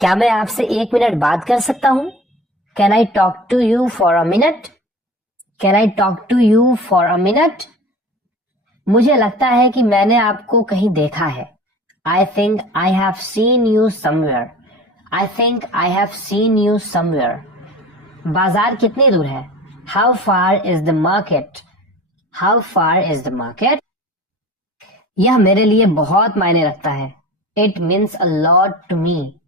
क्या मैं आपसे 1 मिनट बात कर सकता हूँ? Can I talk to you for a minute? Can I talk to you for a minute? मुझे लगता है कि मैंने आपको कहीं देखा है। I think I have seen you somewhere. I think I have seen you somewhere. बाजार कितनी दूर है? How far is the market? How far is the market? यह मेरे लिए बहुत मायने रखता है। It means a lot to me.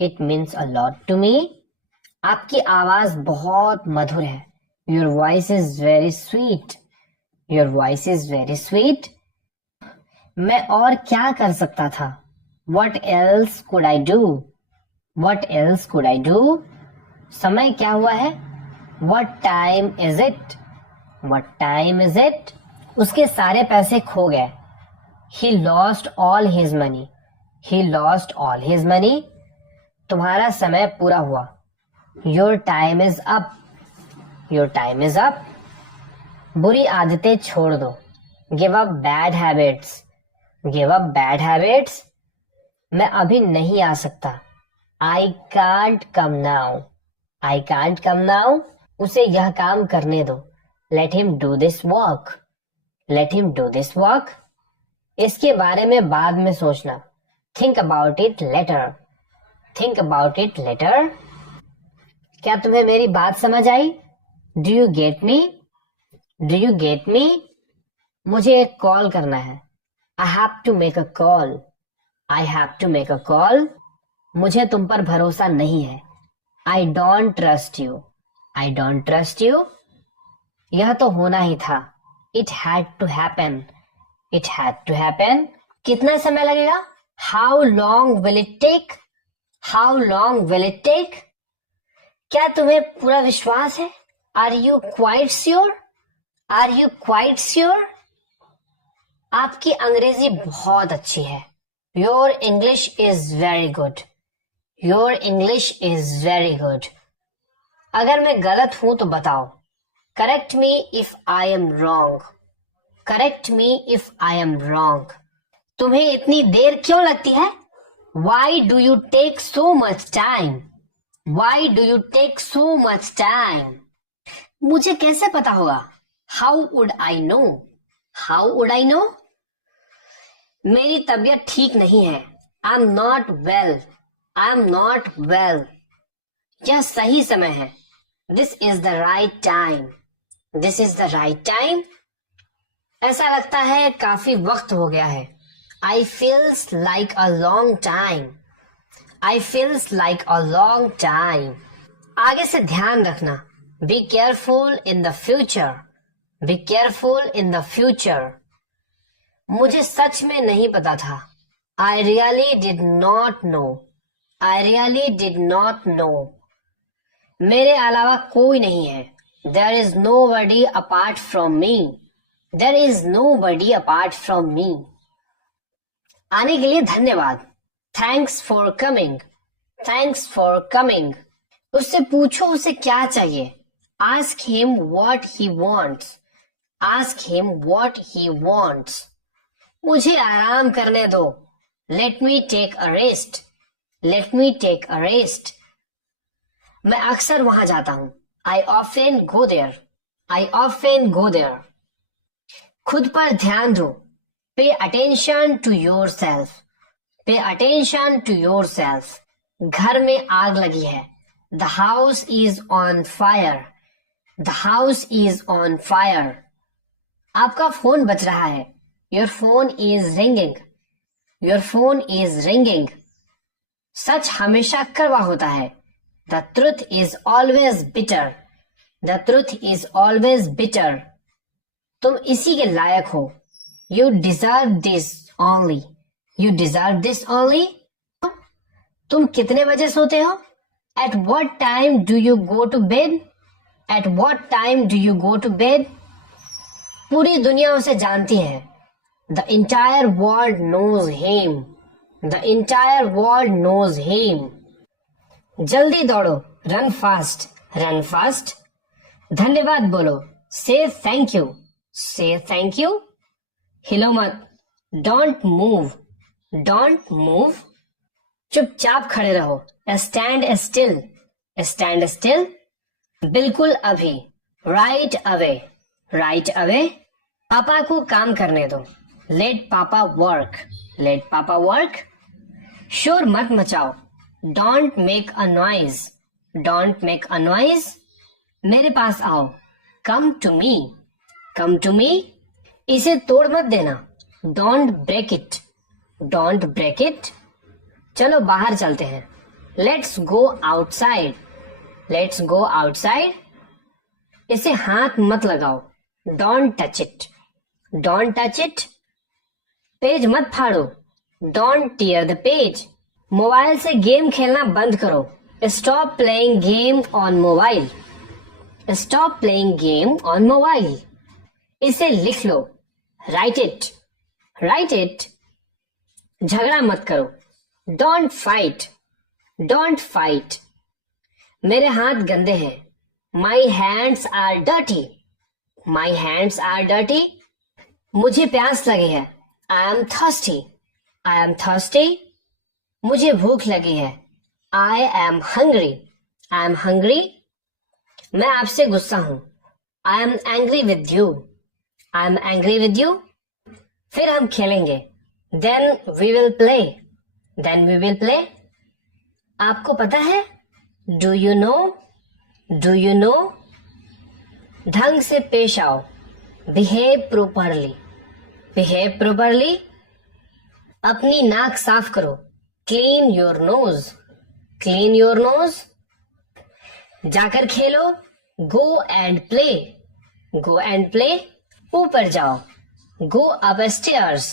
It means a lot to me. आपकी आवाज बहुत मधुर है। Your voice is very sweet. Your voice is very sweet. मैं और क्या कर सकता था? What else could I do? What else could I do? समय क्या हुआ है? What time is it? What time is it? उसके सारे पैसे खो गए। He lost all his money. He lost all his money. तुम्हारा समय पूरा हुआ। Your time is up. Your time is up. बुरी आदतें छोड़ दो। Give up bad habits. Give up bad habits. मैं अभी नहीं आ सकता। I can't come now. I can't come now. उसे यह काम करने दो। Let him do this work. Let him do this work. इसके बारे में बाद में सोचना। Think about it later. Think about it later. क्या तुम्हें मेरी बात समझ आई? Do you get me? Do you get me? मुझे एक कॉल करना है। I have to make a call. I have to make a call. मुझे तुम पर भरोसा नहीं है। I don't trust you. I don't trust you. यह तो होना ही था। It had to happen. It had to happen. कितना समय लगेगा? How long will it take? How long will it take? क्या तुम्हें पूरा विश्वास है? Are you quite sure? Are you quite sure? आपकी अंग्रेजी बहुत अच्छी है। Your English is very good. Your English is very good. अगर मैं गलत हूं तो बताओ। Correct me if I am wrong. Correct me if I am wrong. तुम्हें इतनी देर क्यों लगती है? Why do you take so much time? Why do you take so much time? मुझे कैसे पता होगा? How would I know? How would I know? मेरी तबीयत ठीक नहीं है। I'm not well. I'm not well. यह सही समय है। This is the right time. This is the right time. ऐसा लगता है काफी वक्त हो गया है। I feels like a long time. I feels like a long time. आगे से ध्यान रखना। Be careful in the future. Be careful in the future. मुझे सच में नहीं पता था। I really did not know. I really did not know. मेरे अलावा कोई नहीं है। There is nobody apart from me. There is nobody apart from me. आने के लिए धन्यवाद। Thanks for coming. Thanks for coming. उससे पूछो उसे क्या चाहिए। Ask him what he wants. Ask him what he wants. मुझे आराम करने दो। Let me take a rest. Let me take a rest. मैं अक्सर वहां जाता हूं। I often go there. I often go there. खुद पर ध्यान दो। Pay attention to yourself. Pay attention to yourself. घर में आग लगी है। The house is on fire. The house is on fire. आपका फोन बज रहा है। Your phone is ringing. Your phone is ringing. सच हमेशा कड़वा होता है। The truth is always bitter. The truth is always bitter. तुम इसी के लायक हो। You deserve this only. You deserve this only. तुम कितने बजे सोते हो? At what time do you go to bed? At what time do you go to bed? पूरी दुनिया उसे जानती है। The entire world knows him. The entire world knows him. जल्दी दौड़ो। Run fast. Run fast. धन्यवाद बोलो। Say thank you. Say thank you. हिलो मत। Don't move. Don't move. चुपचाप खड़े रहो, स्टैंड स्टिल, स्टैंड स्टिल। बिल्कुल अभी, राइट अवे, राइट अवे। पापा को काम करने दो, लेट पापा वर्क, लेट पापा वर्क। शोर मत मचाओ, don't make a noise, don't make a noise. मेरे पास आओ, come to me, come to me. इसे तोड़ मत देना, don't break it, don't break it. चलो बाहर चलते हैं, let's go outside, let's go outside. इसे हाथ मत लगाओ, don't touch it, don't touch it. Page मत फाड़ो, don't tear the page. Mobile से गेम खेलना बंद करो, stop playing game on mobile, stop playing game on mobile. इसे लिख लो, राइट इट, राइट इट। झगड़ा मत करो, डोंट फाइट, डोंट फाइट। मेरे हाथ गंदे हैं, my hands are dirty, my hands are dirty. मुझे प्यास लगी है, I am thirsty, I am thirsty. मुझे भूख लगी है, I am hungry, I am hungry. मैं आपसे गुस्सा हूं, I am angry with you, I am angry with you. फिर हम खेलेंगे, then we will play, then we will play. आपको पता है, do you know, do you know. ढंग से पेश आओ, बिहेव प्रोपरली, बिहेव प्रोपरली। अपनी नाक साफ करो, clean your nose, clean your nose. जाकर खेलो, go and play, go and play. ऊपर जाओ, go up stairs,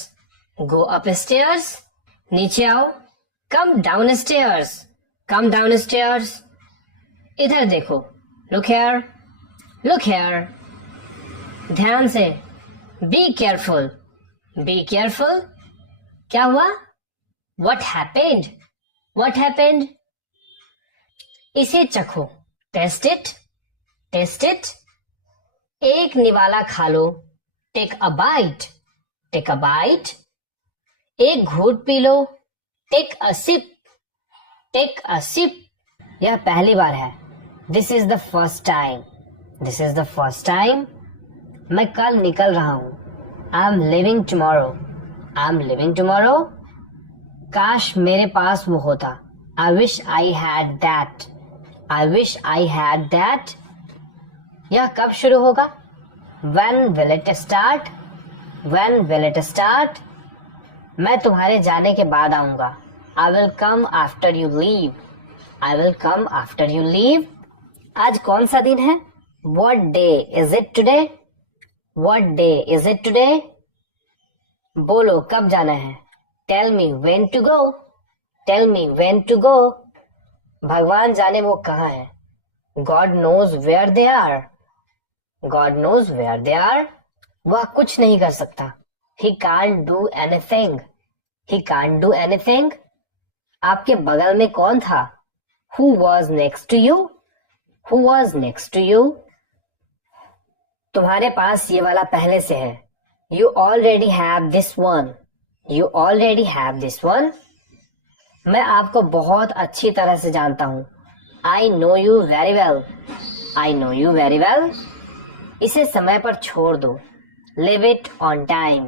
go up stairs. नीचे आओ, come down stairs, come down stairs. इधर देखो, लुक हेयर, लुक हेयर। ध्यान से, बी केयरफुल, बी केयरफुल। क्या हुआ? What happened? What happened? इसे चखो, टेस्ट इट, टेस्ट इट। एक निवाला खा लो, take a bite, take a bite. एक घूंट पी लो, take a sip, take a sip. यह पहली बार है, this is the first time, this is the first time. मैं कल निकल रहा हूं, I am living tomorrow, I am living tomorrow. काश मेरे पास वो होता, I wish I had that, I wish I had that. यह कब शुरू होगा? When will it start? When will it start? मैं तुम्हारे जाने के बाद आऊंगा, I will come after you leave, I will come after you leave। आज कौन सा दिन है? What day is it today? What day is it today? बोलो कब जाना है? Tell me when to go, tell me when to go। भगवान जाने वो कहाँ है? God knows where they are, God knows where they are। वह कुछ नहीं कर सकता, He can't do anything, He can't do anything। आपके बगल में कौन था? Who was next to you? Who was next to you? तुम्हारे पास ये वाला पहले से है, You already have this one, You already have this one। मैं आपको बहुत अच्छी तरह से जानता हूँ, I know you very well, I know you very well। इसे समय पर छोड़ दो, Leave it on time,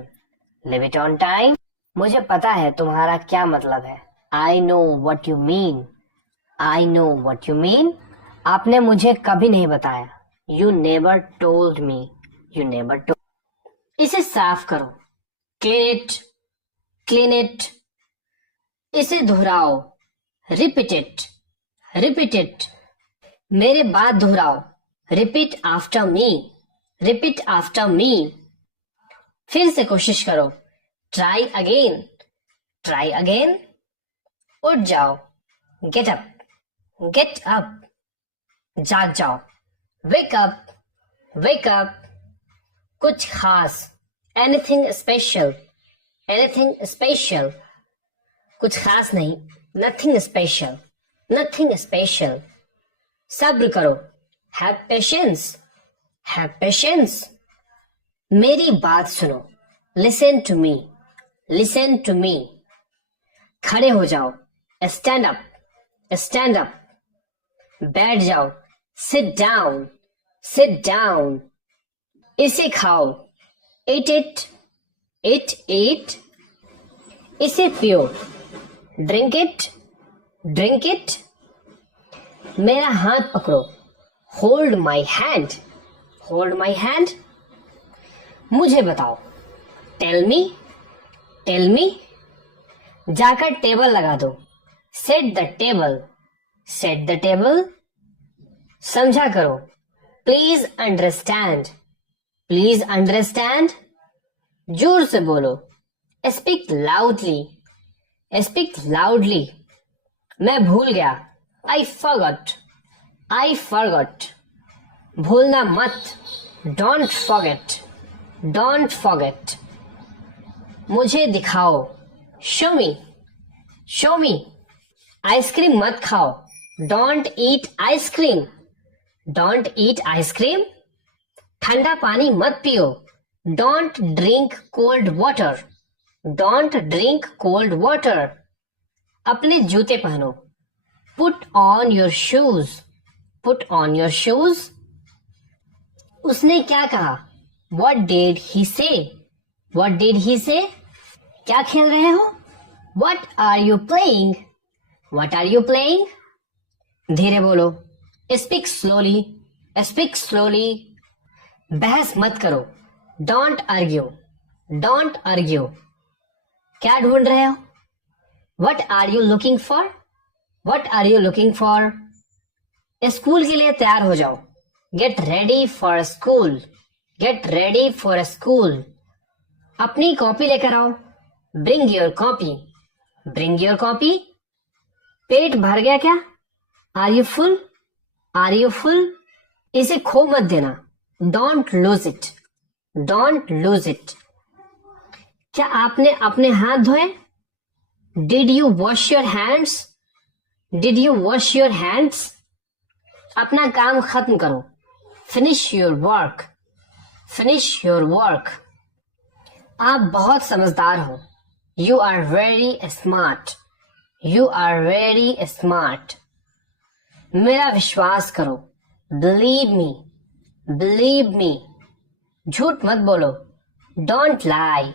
Leave it on time। मुझे पता है तुम्हारा क्या मतलब है, I know what you mean, I know what you mean। आपने मुझे कभी नहीं बताया, You never told me, You never told। इसे साफ करो, Clean it, Clean it। इसे दोहराओ, Repeat it, Repeat it। मेरे बाद दोहराओ, Repeat after me, Repeat after me। फिर से कोशिश करो, Try again, Try again। उठ जाओ, Get up, Get up। जाग जाओ, Wake up, Wake up। कुछ खास, Anything special, Anything special। कुछ खास नहीं, Nothing special, Nothing special। सब्र करो, Have patience, Have patience। मेरी बात सुनो, Listen to me, Listen to me। खड़े हो जाओ, स्टैंड अप, स्टैंड अप। बैठ जाओ, सिट डाउन, सिट डाउन। इसे खाओ, eat it, eat it। इसे पियो, ड्रिंक इट, ड्रिंक इट। मेरा हाथ पकड़ो, hold my hand, hold my hand. मुझे बताओ, टेल मी, टेल मी। जाकर टेबल लगा दो, set the table, set the table. समझा करो, प्लीज अंडरस्टैंड, प्लीज अंडरस्टैंड। जोर से बोलो, स्पीक लाउडली, स्पीक लाउडली। मैं भूल गया, आई फॉरगॉट, आई फॉरगॉट। भूलना मत, डोंट फॉरगेट, डोंट फॉरगेट। मुझे दिखाओ, शो मी, शो मी। आइसक्रीम मत खाओ, don't eat ice cream, don't eat ice cream. ठंडा पानी मत पियो, don't drink cold water, don't drink cold water. अपने जूते पहनो, put on your shoes, put on your shoes. उसने क्या कहा, वट डिड ही से, वट डिड ही से। क्या खेल रहे हो, what are you playing, what are you playing. धीरे बोलो, स्पीक स्लोली, स्पीक स्लोली। बहस मत करो, डोंट आर्ग्यू, डोंट आर्ग्यू। क्या ढूंढ रहे हो, what are you looking for, what are you looking for. School के लिए तैयार हो जाओ, get ready for school, get ready for school. अपनी कॉपी लेकर आओ, bring your copy, bring your copy. पेट भर गया क्या, are you full, are you full. इसे खो मत देना, don't lose it, don't lose it. क्या आपने अपने हाथ धोए, did you wash your hands, did you wash your hands. अपना काम खत्म करो, finish your work, finish your work. आप बहुत समझदार हो, you are very smart, you are very smart. मेरा विश्वास करो, बिलीव मी, बिलीव मी। झूठ मत बोलो, डोंट लाई,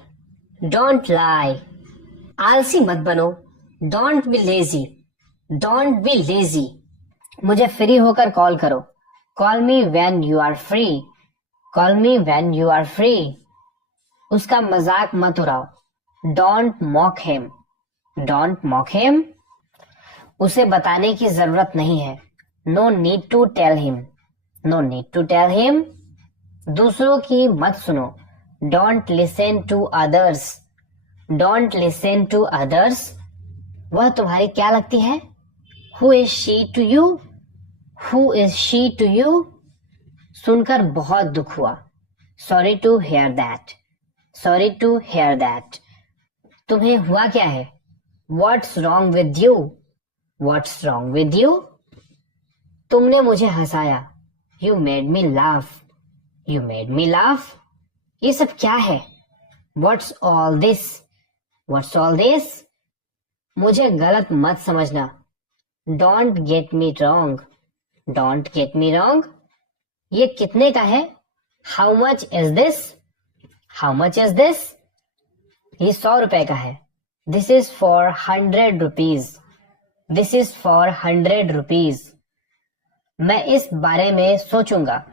डोंट लाई। आलसी मत बनो, don't be lazy, don't be lazy. मुझे फ्री होकर कॉल करो, call me when you are free, call me when you are free. उसका मजाक मत उड़ाओ, don't mock him, don't mock him. उसे बताने की जरूरत नहीं है, no need to tell him, no need to tell him. दूसरों की मत सुनो, don't listen to others, don't listen to others. वह तुम्हारी क्या लगती है, who is she to you, who is she to you. सुनकर बहुत दुख हुआ, sorry to hear that, sorry to hear that. तुम्हें हुआ क्या है, what's wrong with you, what's wrong with you. तुमने मुझे हंसाया, you made me laugh, you made me laugh. ये सब क्या है, what's all this, what's all this. मुझे गलत मत समझना, don't get me wrong, don't get me wrong. ये कितने का है, how much is this, how much is this. ये 100 रुपए का है, this is for 100 rupees, this is for 100 rupees. मैं इस बारे में सोचूंगा,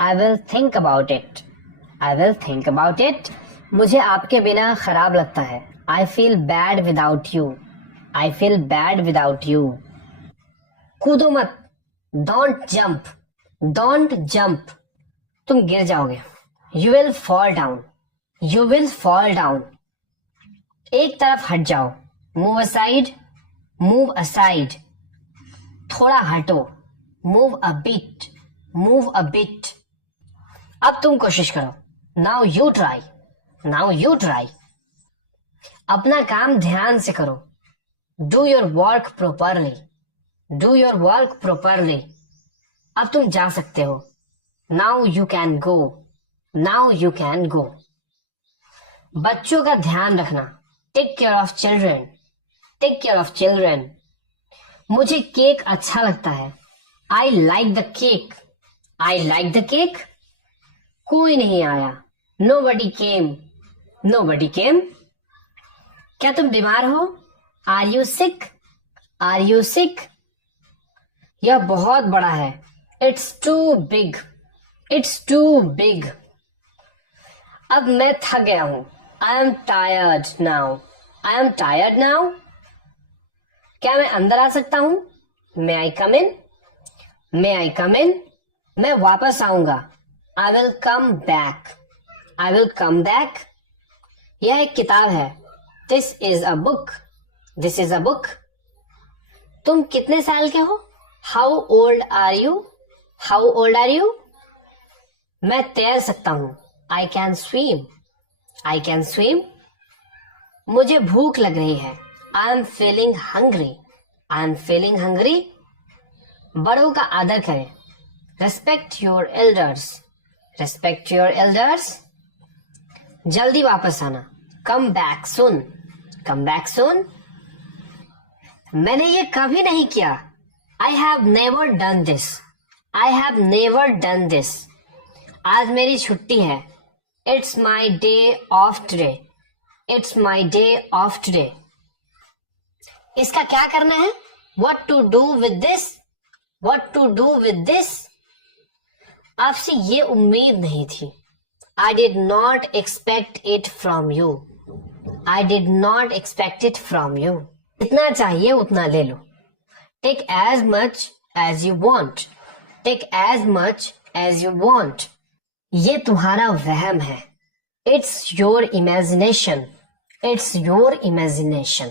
I will think about it, I will think about it. मुझे आपके बिना खराब लगता है, I feel bad without you, I feel bad without you. कूदो मत, डोंट जंप, डोंट जंप। तुम गिर जाओगे, you will fall down, you will fall down. एक तरफ हट जाओ, मूव असाइड, मूव असाइड। थोड़ा हटो, move a bit, move a bit. अब तुम कोशिश करो, now you try, now you try. अपना काम ध्यान से करो, do your work properly, do your work properly. अब तुम जा सकते हो, now you can go, now you can go. बच्चों का ध्यान रखना, take care of children, take care of children. मुझे केक अच्छा लगता है। I like the cake. I like the cake. कोई नहीं आया। Nobody came. Nobody came. क्या तुम बीमार हो? Are you sick? Are you sick? यह बहुत बड़ा है। It's too big. It's too big. अब मैं थक गया हूं। I am tired now. I am tired now. क्या मैं अंदर आ सकता हूं? May I come in? May I come in? मैं वापस आऊंगा। I will come back. I will come back. यह एक किताब है। This is a book. This is a book. तुम कितने साल के हो? How old are you? How old are you? मैं तैर सकता हूं। I can swim. I can swim. मुझे भूख लग रही है। I am feeling hungry. I am feeling hungry. बड़ों का आदर करें। Respect your elders. Respect your elders. जल्दी वापस आना। Come back soon. Come back soon. मैंने ये कभी नहीं किया। I have never done this. I have never done this. आज मेरी छुट्टी है। It's my day off today. It's my day off today. इसका क्या करना है? What to do with this? What to do with this? आपसे ये उम्मीद नहीं थी। I did not expect it from you. I did not expect it from you. जितना चाहिए उतना ले लो। Take as much as you want. Take as much as you want. ये तुम्हारा वहम है। It's your imagination. It's your imagination.